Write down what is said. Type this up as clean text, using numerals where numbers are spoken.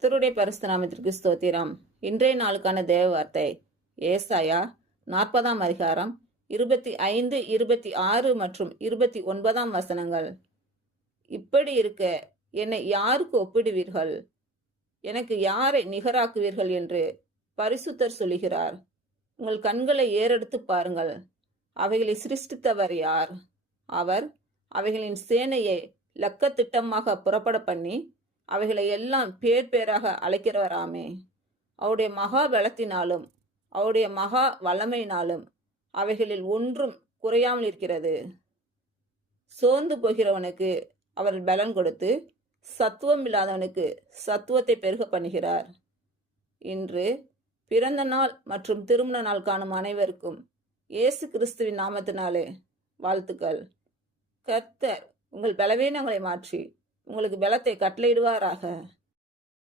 கர்த்தருடைய பரிசுத்த நாமத்திற்கு ஸ்தோத்திரம். இன்றைய நாளுக்கான தேவ வார்த்தை ஏசாயா 40ஆம் அதிகாரம் 25, 26 மற்றும் 29ஆம் வசனங்கள். இப்படி இருக்க என்னை யாருக்கு ஒப்பிடுவீர்கள்? எனக்கு யாரை நிகராக்குவீர்கள் என்று பரிசுத்தர் சொல்லுகிறார். உங்கள் கண்களை ஏறெடுத்து பாருங்கள். அவைகளை சிருஷ்டித்தவர் யார்? அவர் அவைகளின் சேனையை லக்கத்திட்டமாக புறப்பட பண்ணி அவைகளை எல்லாம் பேர் பேராக அழைக்கிறவராமே. அவருடைய மகா பலத்தினாலும் அவருடைய மகா வல்லமையினாலும் அவைகளில் ஒன்றும் குறையாமல் இருக்கிறது. சோர்ந்து போகிறவனுக்கு அவர் பலன் கொடுத்து சத்துவம் இல்லாதவனுக்கு சத்துவத்தை பெருக பண்ணுகிறார். இன்று பிறந்த நாள் மற்றும் திருமண நாள் காணும் அனைவருக்கும் இயேசு கிறிஸ்துவின் நாமத்தினாலே வாழ்த்துக்கள். கர்த்தர் உங்கள் பலவீனங்களை மாற்றி உங்களுக்கு பலத்தை கட்டளையிடுவாராக.